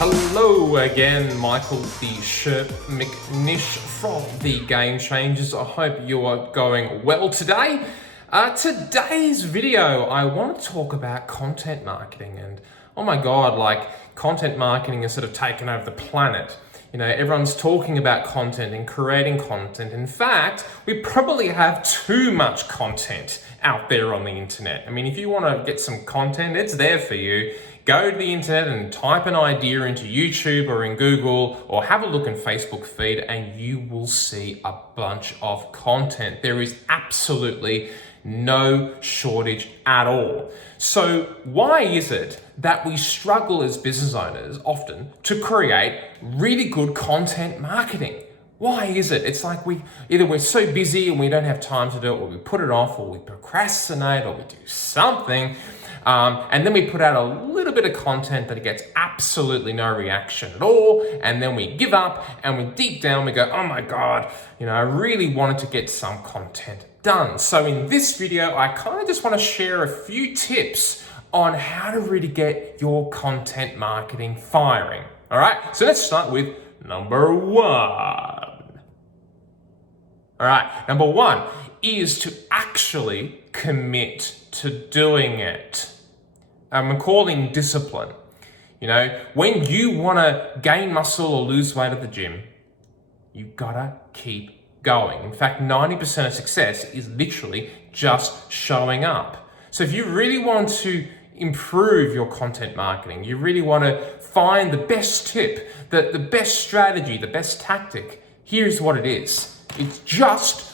Hello again, Michael the Shirt McNish from the Game Changers. I hope you are going well today. Today's video, I want to talk about content marketing, and oh my God, like content marketing has sort of taken over the planet. You know, everyone's talking about content and creating content. In fact, we probably have too much content out there on the internet. I mean, if you want to get some content, it's there for you. Go to the internet and type an idea into YouTube or in Google, or have a look in Facebook feed, and you will see a bunch of content. There is absolutely no shortage at all. So why is it that we struggle as business owners often to create really good content marketing? Why is it? It's like we're so busy and we don't have time to do it, or we put it off, or we procrastinate, or we do something. And then we put out a little bit of content that gets absolutely no reaction at all. And then we give up, and we deep down we go, oh my God, you know, I really wanted to get some content done. So in this video, I kind of just want to share a few tips on how to really get your content marketing firing. All right, so let's start with number one. All right, number one is to actually commit to doing it. I'm calling discipline. You know, when you want to gain muscle or lose weight at the gym, you gotta keep going. In fact, 90% of success is literally just showing up. So if you really want to improve your content marketing, you really want to find the best tip, the best strategy, the best tactic, here's what it is. It's just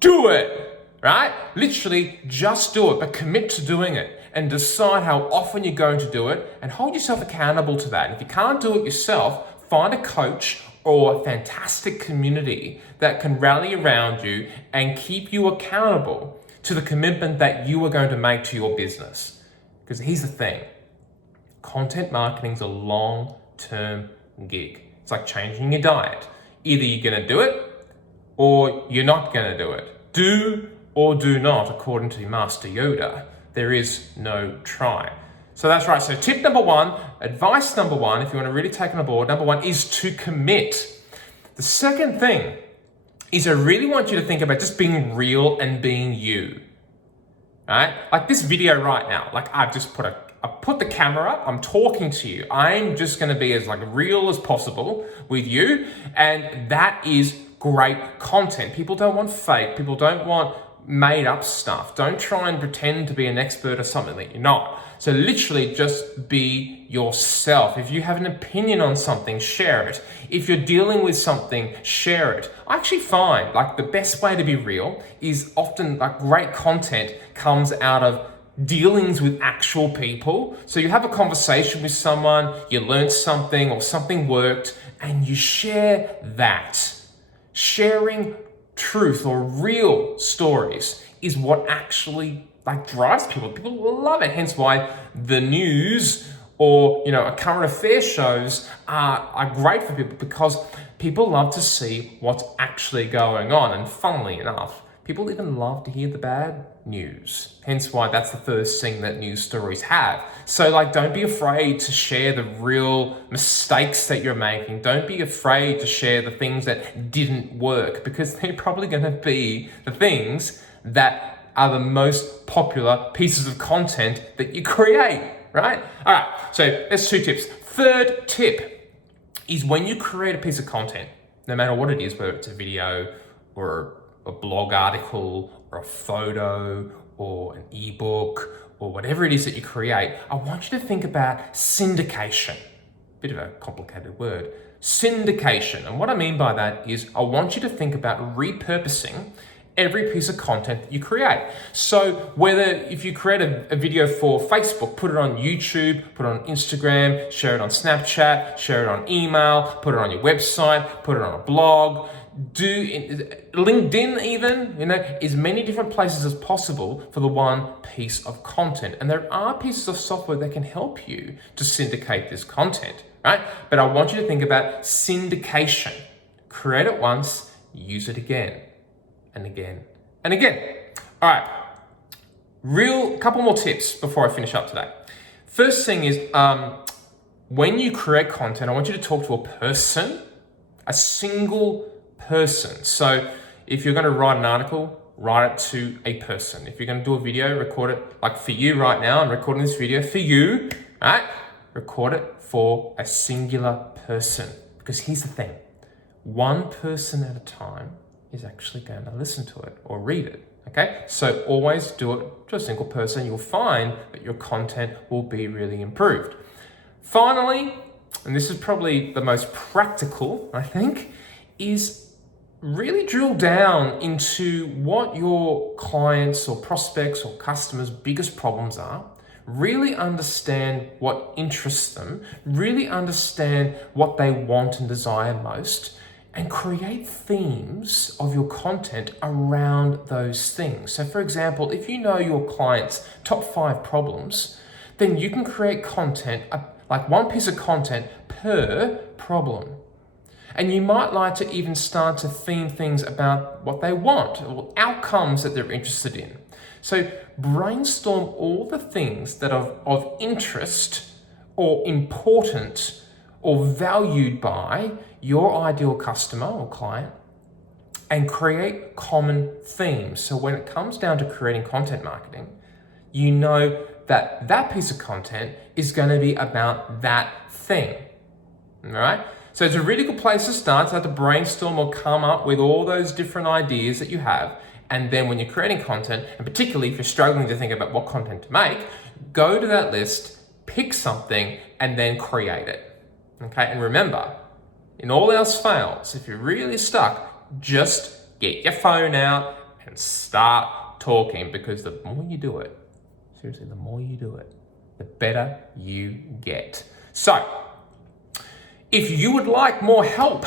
do it, right? Literally just do it, but commit to doing it and decide how often you're going to do it and hold yourself accountable to that. If you can't do it yourself, find a coach or a fantastic community that can rally around you and keep you accountable to the commitment that you are going to make to your business. Because here's the thing, content marketing is a long-term gig. It's like changing your diet. Either you're gonna do it or you're not gonna do it. Do or do not, according to Master Yoda. There is no try. So that's right. So tip number one, advice number one, if you want to really take on board, number one is to commit. The second thing is I really want you to think about just being real and being you. Right? Like this video right now, like I put the camera up, I'm talking to you. I'm just going to be as like real as possible with you. And that is great content. People don't want fake. People don't want made up stuff. Don't try and pretend to be an expert or something that you're not. So literally just be yourself. If you have an opinion on something, share it. If you're dealing with something, share it. I actually find like the best way to be real is often like great content comes out of dealings with actual people. So you have a conversation with someone, you learned something or something worked, and you share that. Sharing truth or real stories is what actually like drives people. People love it. Hence why the news or, you know, current affairs shows are great for people, because people love to see what's actually going on. And funnily enough, people even love to hear the bad news. Hence why that's the first thing that news stories have. So like, don't be afraid to share the real mistakes that you're making. Don't be afraid to share the things that didn't work, because they're probably going to be the things that are the most popular pieces of content that you create, right? All right, so that's two tips. Third tip is when you create a piece of content, no matter what it is, whether it's a video or a blog article or a photo or an ebook or whatever it is that you create, I want you to think about syndication. Bit of a complicated word. Syndication. And what I mean by that is I want you to think about repurposing every piece of content that you create. So whether if you create a video for Facebook, put it on YouTube, put it on Instagram, share it on Snapchat, share it on email, put it on your website, put it on a blog, do LinkedIn even, you know, as many different places as possible for the one piece of content. And there are pieces of software that can help you to syndicate this content, right? But I want you to think about syndication. Create it once, use it again and again and again. All right. couple more tips before I finish up today. First thing is, when you create content, I want you to talk to a person, a single person. So if you're going to write an article, write it to a person. If you're going to do a video, record it. Like for you right now, I'm recording this video for you, right? Record it for a singular person. Because here's the thing, one person at a time is actually going to listen to it or read it, okay? So always do it to a single person. You'll find that your content will be really improved. Finally, and this is probably the most practical, I think, is really drill down into what your clients or prospects or customers' biggest problems are. Really understand what interests them, really understand what they want and desire most, and create themes of your content around those things. So for example, if you know your client's top 5 problems, then you can create content, like one piece of content per problem. And you might like to even start to theme things about what they want or outcomes that they're interested in. So brainstorm all the things that are of interest or important or valued by your ideal customer or client and create common themes. So when it comes down to creating content marketing, you know that that piece of content is going to be about that thing, all right? So it's a really good place to start, to brainstorm or come up with all those different ideas that you have. And then when you're creating content, and particularly if you're struggling to think about what content to make, go to that list, pick something, and then create it, okay? And remember, in all else fails, if you're really stuck, just get your phone out and start talking, because the more you do it, seriously, the more you do it, the better you get. So, if you would like more help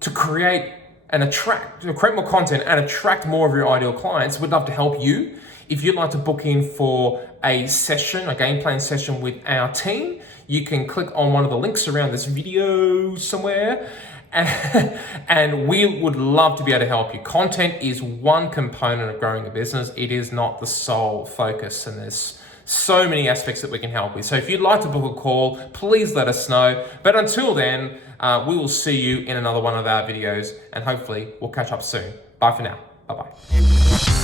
to create more content and attract more of your ideal clients, we'd love to help you. If you'd like to book in for a session, a game plan session with our team, you can click on one of the links around this video somewhere, and we would love to be able to help you. Content is one component of growing a business. It is not the sole focus, and there's so many aspects that we can help with. So if you'd like to book a call, please let us know. But until then, we will see you in another one of our videos, and hopefully we'll catch up soon. Bye for now. Bye-bye.